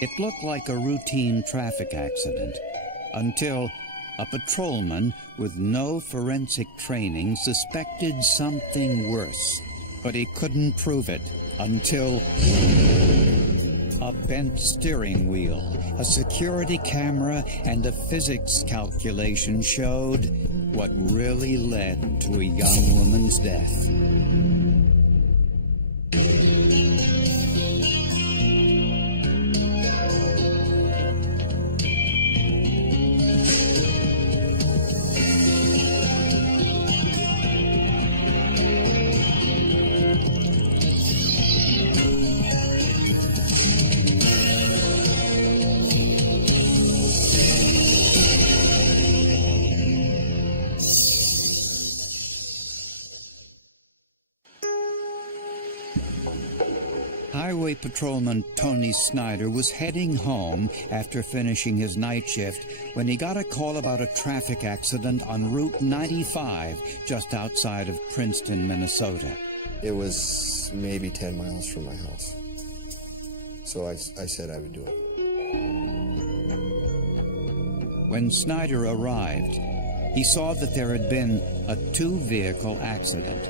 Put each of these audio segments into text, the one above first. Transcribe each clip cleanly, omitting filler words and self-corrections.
It looked like a routine traffic accident until a patrolman with no forensic training suspected something worse, but he couldn't prove it until a bent steering wheel, a security camera, and a physics calculation showed what really led to a young woman's death. Highway Patrolman Tony Snyder was heading home after finishing his night shift when he got a call about a traffic accident on Route 95 just outside of Princeton, Minnesota. It was maybe 10 miles from my house. So I said I would do it. When Snyder arrived, he saw that there had been a two-vehicle accident.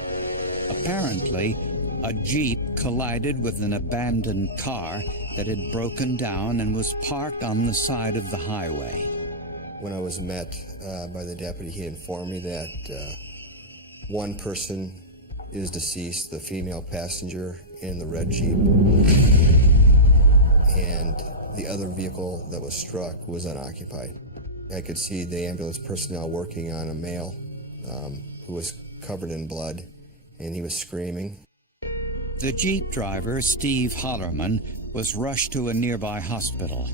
Apparently, a Jeep collided with an abandoned car that had broken down and was parked on the side of the highway. When I was met by the deputy, he informed me that one person is deceased, the female passenger in the red Jeep, and the other vehicle that was struck was unoccupied. I could see the ambulance personnel working on a male who was covered in blood, and he was screaming. The Jeep driver, Steve Hollerman, was rushed to a nearby hospital.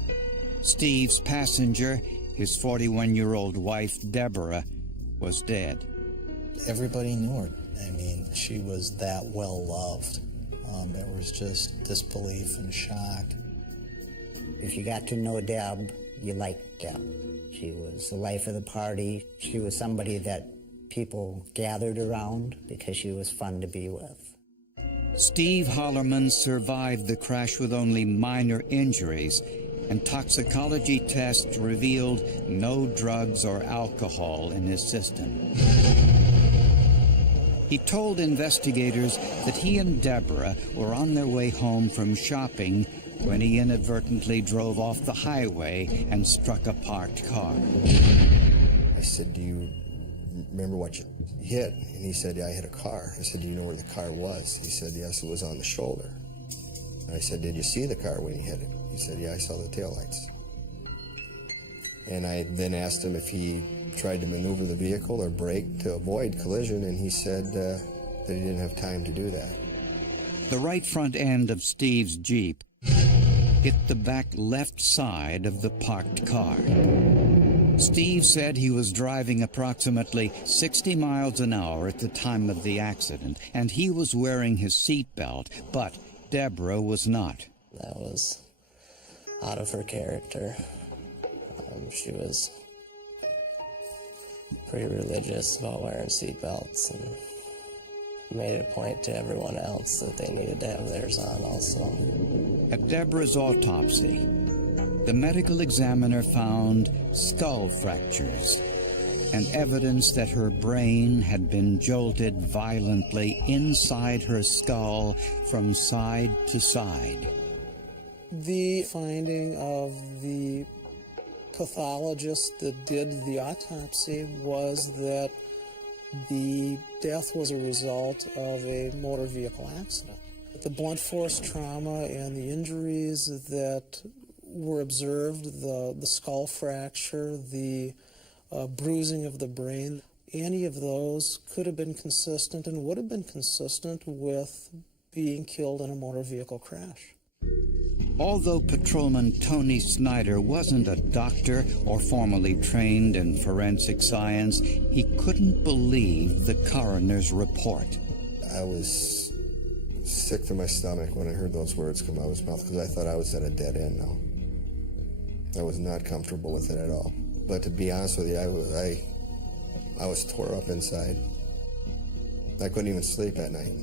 Steve's passenger, his 41-year-old wife, Deborah, was dead. Everybody knew her. I mean, she was that well-loved. There was just disbelief and shock. If you got to know Deb, you liked Deb. She was the life of the party. She was somebody that people gathered around because she was fun to be with. Steve Hollerman survived the crash with only minor injuries, and toxicology tests revealed no drugs or alcohol in his system. He told investigators that he and Deborah were on their way home from shopping when he inadvertently drove off the highway and struck a parked car. I said, "Do you remember what you hit?" And he said, "Yeah, I hit a car." I said, "Do you know where the car was?" He said, "Yes, it was on the shoulder." And I said, "Did you see the car when you hit it?" He said, "Yeah, I saw the taillights." And I then asked him if he tried to maneuver the vehicle or brake to avoid collision, and he said that he didn't have time to do that. The right front end of Steve's Jeep hit the back left side of the parked car. Steve said he was driving approximately 60 miles an hour at the time of the accident, and he was wearing his seatbelt, but Deborah was not. That was out of her character. She was pretty religious about wearing seatbelts and made it a point to everyone else that they needed to have theirs on also. At Deborah's autopsy, the medical examiner found skull fractures and evidence that her brain had been jolted violently inside her skull from side to side. The finding of the pathologist that did the autopsy was that the death was a result of a motor vehicle accident. The blunt force trauma and the injuries that were observed, the skull fracture, the bruising of the brain, any of those could have been consistent and would have been consistent with being killed in a motor vehicle crash. Although Patrolman Tony Snyder wasn't a doctor or formally trained in forensic science, he couldn't believe the coroner's report. I was sick to my stomach when I heard those words come out of his mouth because I thought I was at a dead end now. I was not comfortable with it at all. But to be honest with you, I was tore up inside. I couldn't even sleep at night.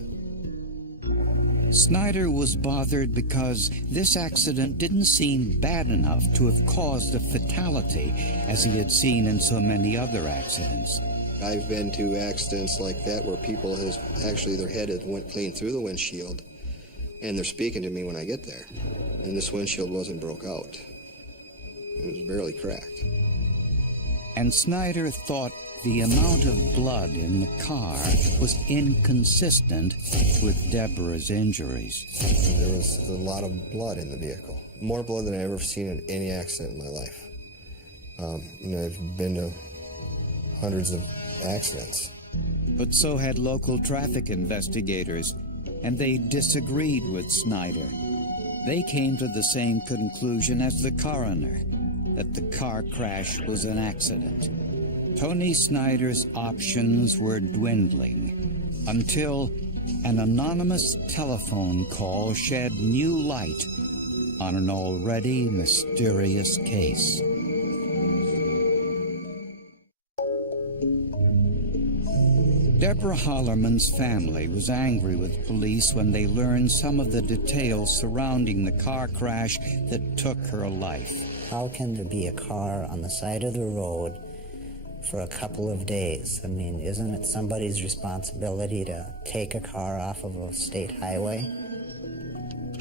Snyder was bothered because this accident didn't seem bad enough to have caused a fatality, as he had seen in so many other accidents. I've been to accidents like that where people has actually their head went clean through the windshield, and they're speaking to me when I get there. And this windshield wasn't broke out. It was barely cracked. And Snyder thought the amount of blood in the car was inconsistent with Deborah's injuries. There was a lot of blood in the vehicle. More blood than I've ever seen in any accident in my life. I've been to hundreds of accidents. But so had local traffic investigators, and they disagreed with Snyder. They came to the same conclusion as the coroner, that the car crash was an accident. Tony Snyder's options were dwindling until an anonymous telephone call shed new light on an already mysterious case. Deborah Hollerman's family was angry with police when they learned some of the details surrounding the car crash that took her life. How can there be a car on the side of the road for a couple of days? I mean, isn't it somebody's responsibility to take a car off of a state highway?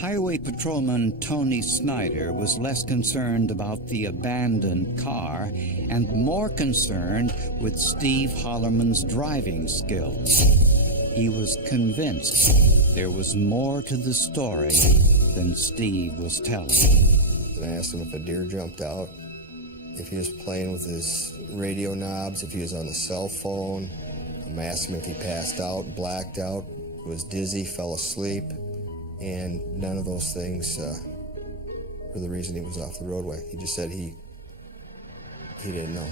Highway Patrolman Tony Snyder was less concerned about the abandoned car and more concerned with Steve Hollerman's driving skills. He was convinced there was more to the story than Steve was telling. And I asked him if a deer jumped out, if he was playing with his radio knobs, if he was on the cell phone. I asked him if he passed out, blacked out, was dizzy, fell asleep. And none of those things were the reason he was off the roadway. He just said he didn't know.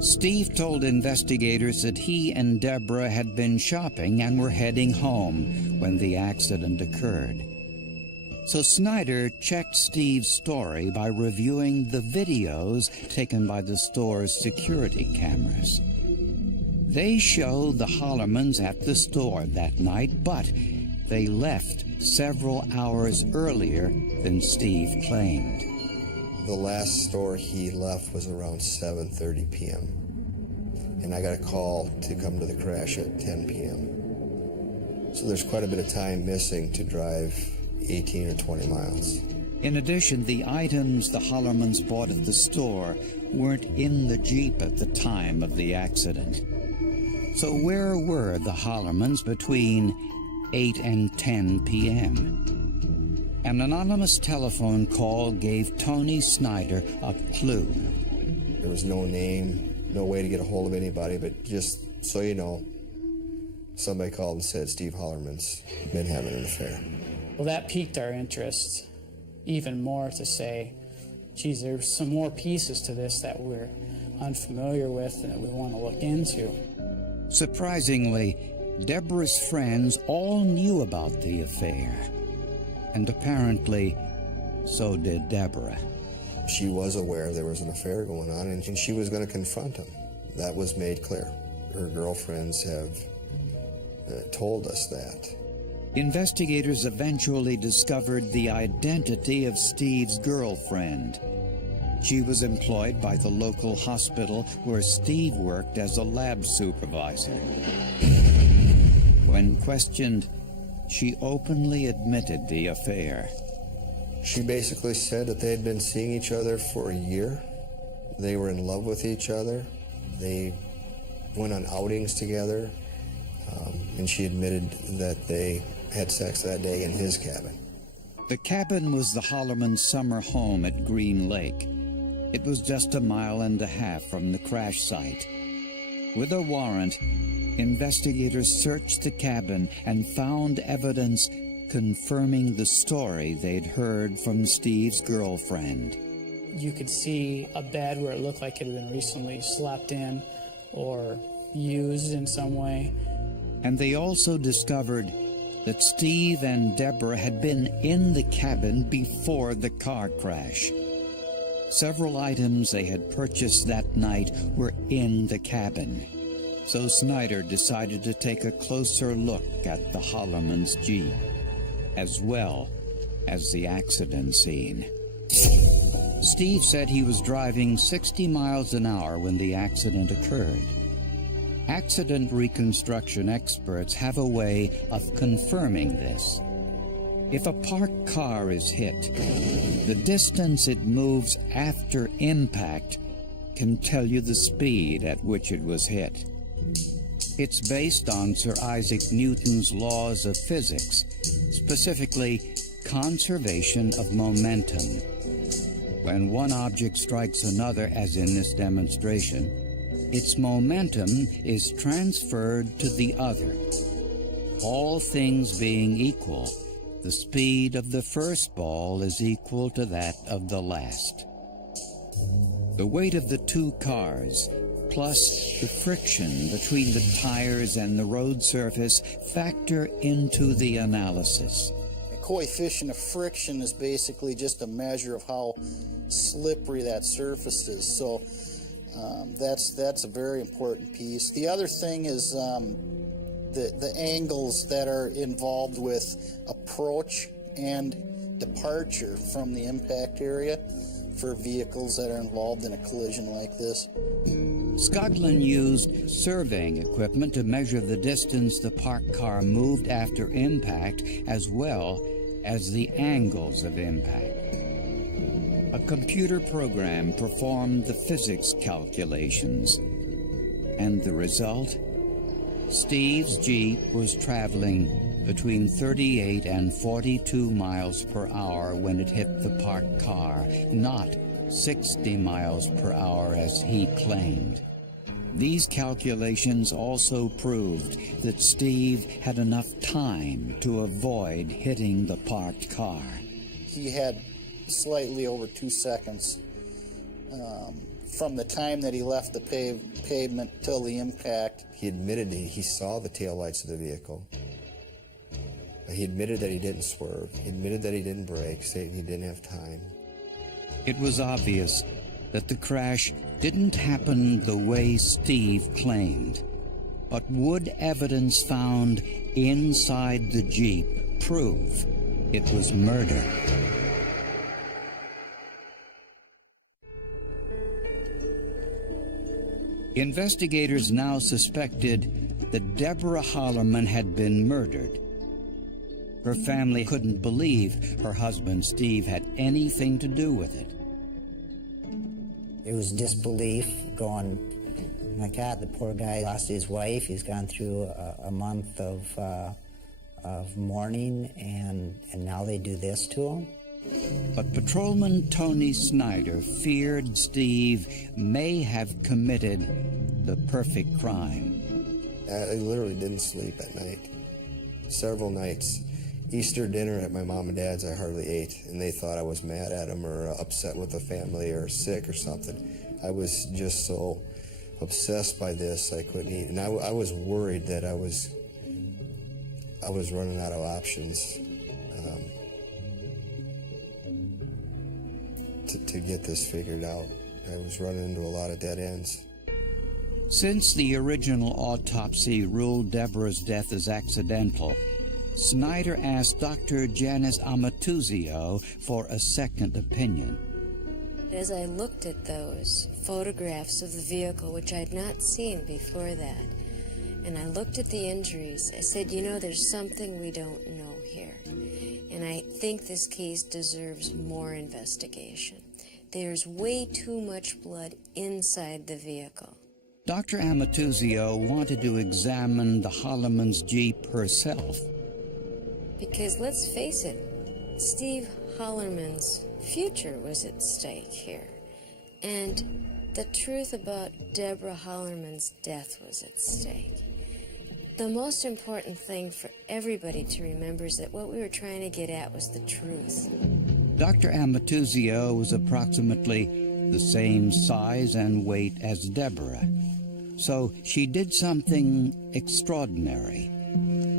Steve told investigators that he and Deborah had been shopping and were heading home when the accident occurred. So Snyder checked Steve's story by reviewing the videos taken by the store's security cameras. They show the Hollermans at the store that night, but they left several hours earlier than Steve claimed. The last store he left was around 7:30 p.m. And I got a call to come to the crash at 10 p.m. So there's quite a bit of time missing to drive 18 or 20 miles. In addition, the items the Hollermans bought at the store weren't in the Jeep at the time of the accident. So where were the Hollermans between 8 and 10 p.m.? An anonymous telephone call gave Tony Snyder a clue. There was no name, no way to get a hold of anybody, but just so you know, somebody called and said Steve Hollerman's been having an affair. Well, that piqued our interest even more to say, geez, there's some more pieces to this that we're unfamiliar with and that we want to look into. Surprisingly, Deborah's friends all knew about the affair, and apparently so did Deborah. She was aware there was an affair going on, and she was going to confront him. That was made clear. Her girlfriends have told us that. Investigators eventually discovered the identity of Steve's girlfriend. She was employed by the local hospital where Steve worked as a lab supervisor. When questioned, she openly admitted the affair. She basically said that they had been seeing each other for a year. They were in love with each other. They went on outings together, and she admitted that they had sex that day in his cabin. The cabin was the Hollerman's summer home at Green Lake. It was just a mile and a half from the crash site. With a warrant, investigators searched the cabin and found evidence confirming the story they'd heard from Steve's girlfriend. You could see a bed where it looked like it had been recently slept in or used in some way. And they also discovered that Steve and Deborah had been in the cabin before the car crash. Several items they had purchased that night were in the cabin. So Snyder decided to take a closer look at the Holloman's Jeep, as well as the accident scene. Steve said he was driving 60 miles an hour when the accident occurred. Accident reconstruction experts have a way of confirming this. If a parked car is hit, the distance it moves after impact can tell you the speed at which it was hit. It's based on Sir Isaac Newton's laws of physics, specifically conservation of momentum. When one object strikes another, as in this demonstration, its momentum is transferred to the other. All things being equal, the speed of the first ball is equal to that of the last. The weight of the two cars, plus the friction between the tires and the road surface, factor into the analysis. The coefficient of friction is basically just a measure of how slippery that surface is. So that's a very important piece. The other thing is the angles that are involved with approach and departure from the impact area for vehicles that are involved in a collision like this. Skoglund used surveying equipment to measure the distance the parked car moved after impact, as well as the angles of impact. A computer program performed the physics calculations, and the result? Steve's Jeep was traveling between 38 and 42 miles per hour when it hit the parked car, not 60 miles per hour as he claimed. These calculations also proved that Steve had enough time to avoid hitting the parked car. He had slightly over 2 seconds from the time that he left the pavement till the impact. He admitted he saw the taillights of the vehicle. He admitted that he didn't swerve. He admitted that he didn't brake, stating he didn't have time. It was obvious that the crash didn't happen the way Steve claimed. But would evidence found inside the Jeep prove it was murder? Investigators now suspected that Deborah Holloman had been murdered. Her family couldn't believe her husband Steve had anything to do with it. It was disbelief, going, my God, the poor guy lost his wife. He's gone through a month of mourning, and now they do this to him. But Patrolman Tony Snyder feared Steve may have committed the perfect crime. I literally didn't sleep at night. Several nights. Easter dinner at my mom and dad's, I hardly ate, and they thought I was mad at them or upset with the family or sick or something. I was just so obsessed by this, I couldn't eat. And I was worried that I was running out of options to get this figured out. I was running into a lot of dead ends. Since the original autopsy ruled Deborah's death as accidental, Snyder asked Dr. Janice Amatuzio for a second opinion. As I looked at those photographs of the vehicle, which I'd not seen before that, and I looked at the injuries, I said, you know, there's something we don't know here. And I think this case deserves more investigation. There's way too much blood inside the vehicle. Dr. Amatuzio wanted to examine the Holloman's Jeep herself. Because let's face it, Steve Holloman's future was at stake here. And the truth about Deborah Holloman's death was at stake. The most important thing for everybody to remember is that what we were trying to get at was the truth. Dr. Amatuzio was approximately the same size and weight as Deborah. So she did something extraordinary.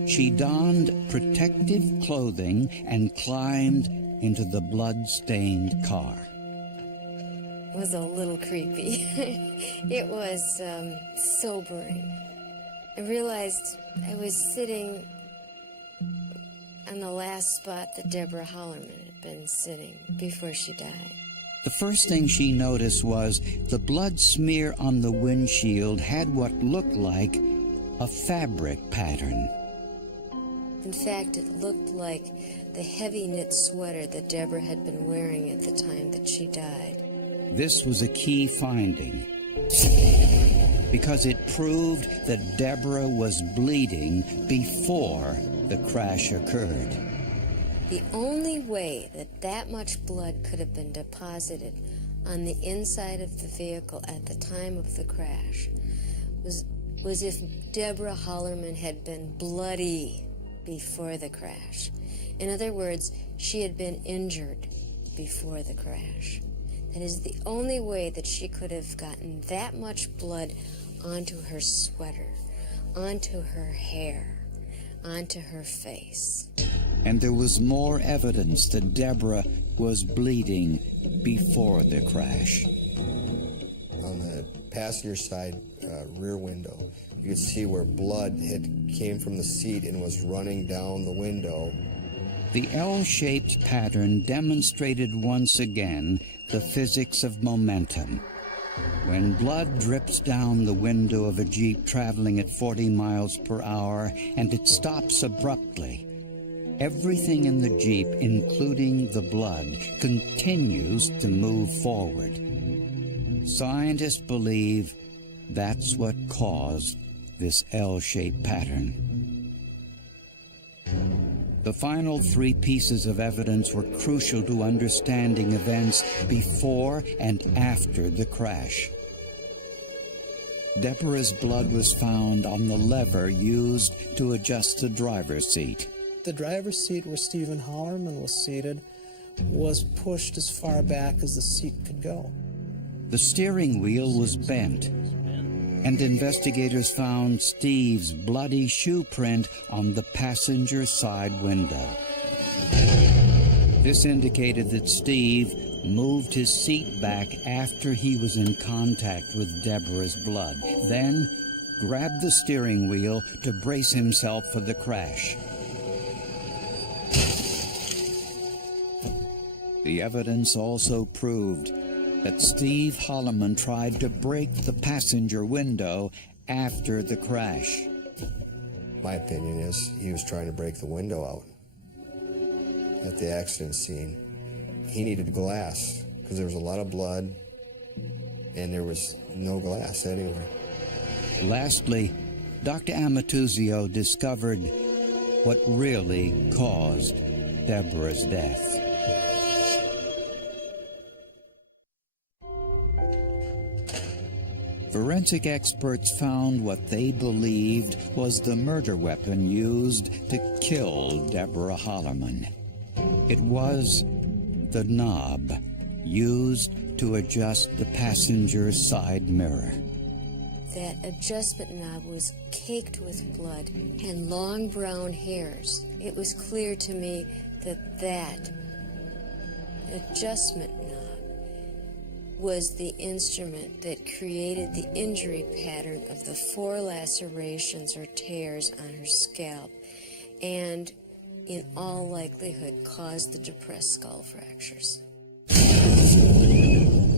She donned protective clothing and climbed into the blood-stained car. It was a little creepy. It was sobering. I realized I was sitting on the last spot that Deborah Hollerman had been sitting before she died. The first thing she noticed was the blood smear on the windshield had what looked like a fabric pattern. In fact, it looked like the heavy knit sweater that Deborah had been wearing at the time that she died. This was a key finding because it proved that Deborah was bleeding before the crash occurred. The only way that that much blood could have been deposited on the inside of the vehicle at the time of the crash was if Deborah Hollerman had been bloody before the crash. In other words, she had been injured before the crash. That is the only way that she could have gotten that much blood onto her sweater, onto her hair, onto her face. And there was more evidence that Deborah was bleeding before the crash. On the passenger side rear window, you could see where blood came from the seat and was running down the window. The L-shaped pattern demonstrated once again the physics of momentum. When blood drips down the window of a Jeep traveling at 40 miles per hour and it stops abruptly, everything in the Jeep, including the blood, continues to move forward. Scientists believe that's what caused this L-shaped pattern. The final three pieces of evidence were crucial to understanding events before and after the crash. Deborah's blood was found on the lever used to adjust the driver's seat. The driver's seat where Stephen Hollerman was seated was pushed as far back as the seat could go. The steering wheel was bent, and investigators found Steve's bloody shoe print on the passenger side window. This indicated that Steve moved his seat back after he was in contact with Deborah's blood, then grabbed the steering wheel to brace himself for the crash. The evidence also proved that Steve Hollerman tried to break the passenger window after the crash. My opinion is he was trying to break the window out at the accident scene. He needed glass because there was a lot of blood and there was no glass anywhere. Lastly, Dr. Amatuzio discovered what really caused Deborah's death. Forensic experts found what they believed was the murder weapon used to kill Deborah Hollerman. It was the knob used to adjust the passenger's side mirror. That adjustment knob was caked with blood and long brown hairs. It was clear to me that that adjustment knob was the instrument that created the injury pattern of the 4 lacerations or tears on her scalp and, in all likelihood, caused the depressed skull fractures.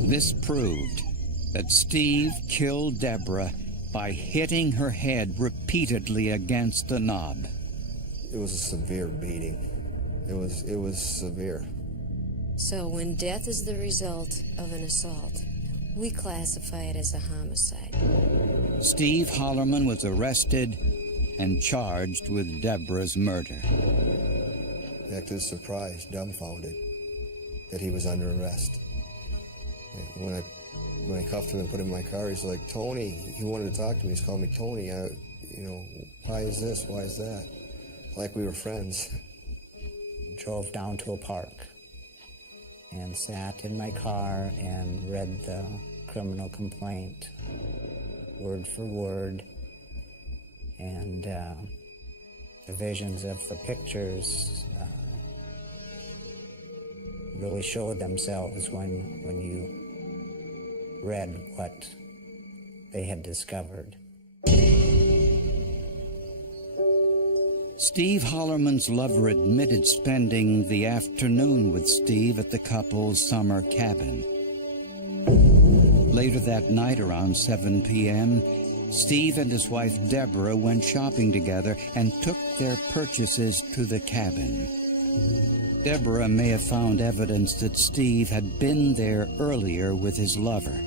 This proved that Steve killed Deborah by hitting her head repeatedly against the knob. It was a severe beating. It was severe. So when death is the result of an assault, we classify it as a homicide. Steve Hollerman was arrested and charged with Deborah's murder. Acted surprised, dumbfounded that he was under arrest. When I cuffed him and put him in my car, he's like, Tony, he wanted to talk to me. He's called me Tony. Why is this? Why is that? Like we were friends. Drove down to a park and sat in my car and read the criminal complaint word for word, and the visions of the pictures really showed themselves when you read what they had discovered. Steve Hollerman's lover admitted spending the afternoon with Steve at the couple's summer cabin. Later that night, around 7 p.m., Steve and his wife Deborah went shopping together and took their purchases to the cabin. Deborah may have found evidence that Steve had been there earlier with his lover.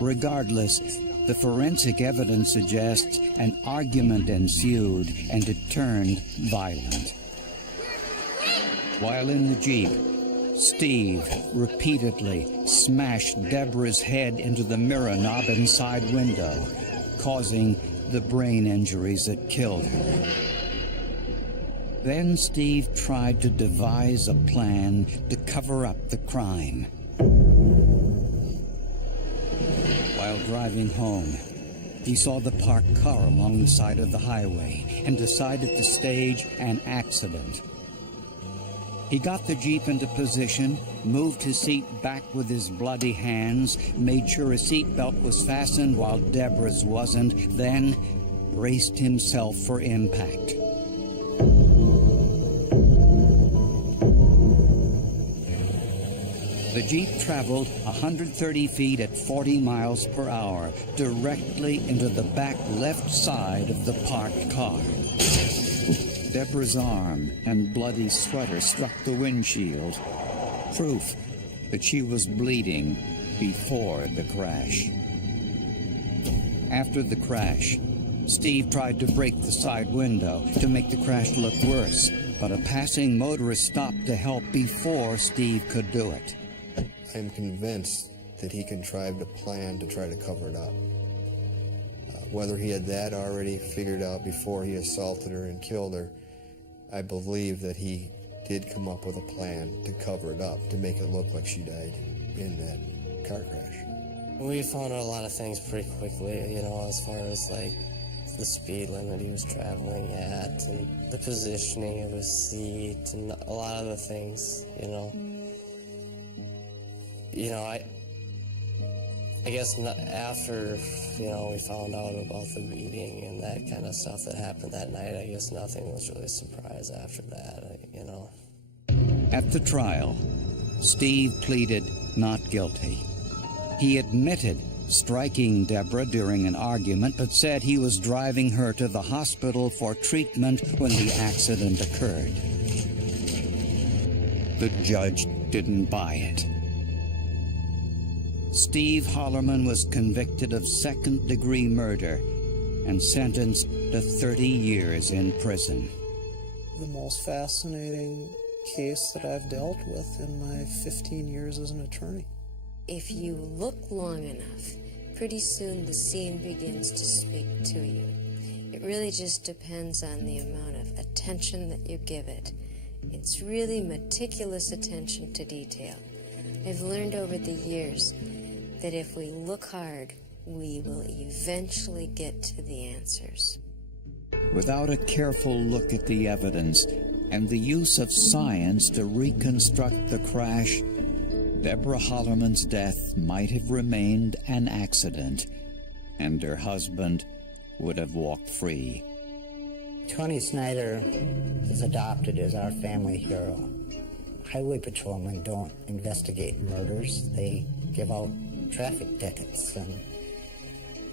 Regardless, the forensic evidence suggests an argument ensued and it turned violent. While in the Jeep, Steve repeatedly smashed Deborah's head into the mirror knob and side window, causing the brain injuries that killed her. Then Steve tried to devise a plan to cover up the crime. While driving home, he saw the parked car along the side of the highway and decided to stage an accident. He got the Jeep into position, moved his seat back with his bloody hands, made sure his seatbelt was fastened while Deborah's wasn't, then braced himself for impact. The Jeep traveled 130 feet at 40 miles per hour, directly into the back left side of the parked car. Deborah's arm and bloody sweater struck the windshield, proof that she was bleeding before the crash. After the crash, Steve tried to break the side window to make the crash look worse, but a passing motorist stopped to help before Steve could do it. I'm convinced that he contrived a plan to try to cover it up. Whether he had that already figured out before he assaulted her and killed her, I believe that he did come up with a plan to cover it up, to make it look like she died in that car crash. We found out a lot of things pretty quickly, you know, as far as like the speed limit he was traveling at and the positioning of his seat and a lot of the things, you know. You know, I guess after, you know, we found out about the beating and that kind of stuff that happened that night, I guess nothing was really a surprise after that, you know. At the trial, Steve pleaded not guilty. He admitted striking Deborah during an argument, but said he was driving her to the hospital for treatment when the accident occurred. The judge didn't buy it. Steve Hollerman was convicted of second-degree murder and sentenced to 30 years in prison. The most fascinating case that I've dealt with in my 15 years as an attorney. If you look long enough, pretty soon the scene begins to speak to you. It really just depends on the amount of attention that you give it. It's really meticulous attention to detail. I've learned over the years that if we look hard, we will eventually get to the answers. Without a careful look at the evidence and the use of science to reconstruct the crash, Deborah Hollerman's death might have remained an accident, and her husband would have walked free. Tony Snyder is adopted as our family hero. Highway patrolmen don't investigate murders. They give out traffic tickets,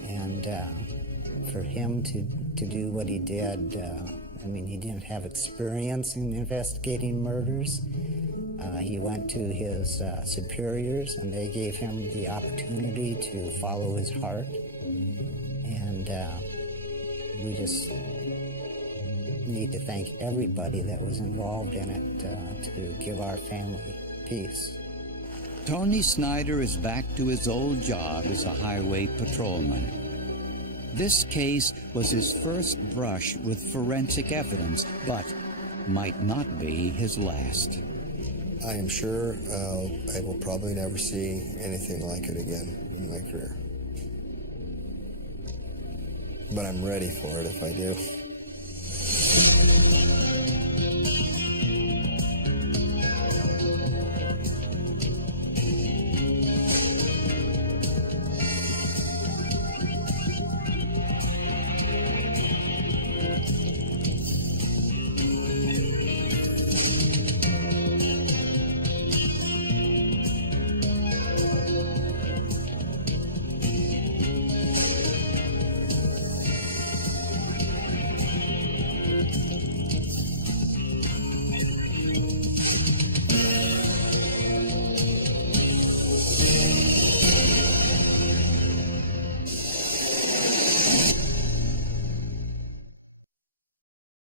and for him to do what he did, I mean, he didn't have experience in investigating murders. He went to his superiors, and they gave him the opportunity to follow his heart, and we just need to thank everybody that was involved in it to give our family peace. Tony Snyder is back to his old job as a highway patrolman. This case was his first brush with forensic evidence, but might not be his last. I am sure I will probably never see anything like it again in my career. But I'm ready for it if I do.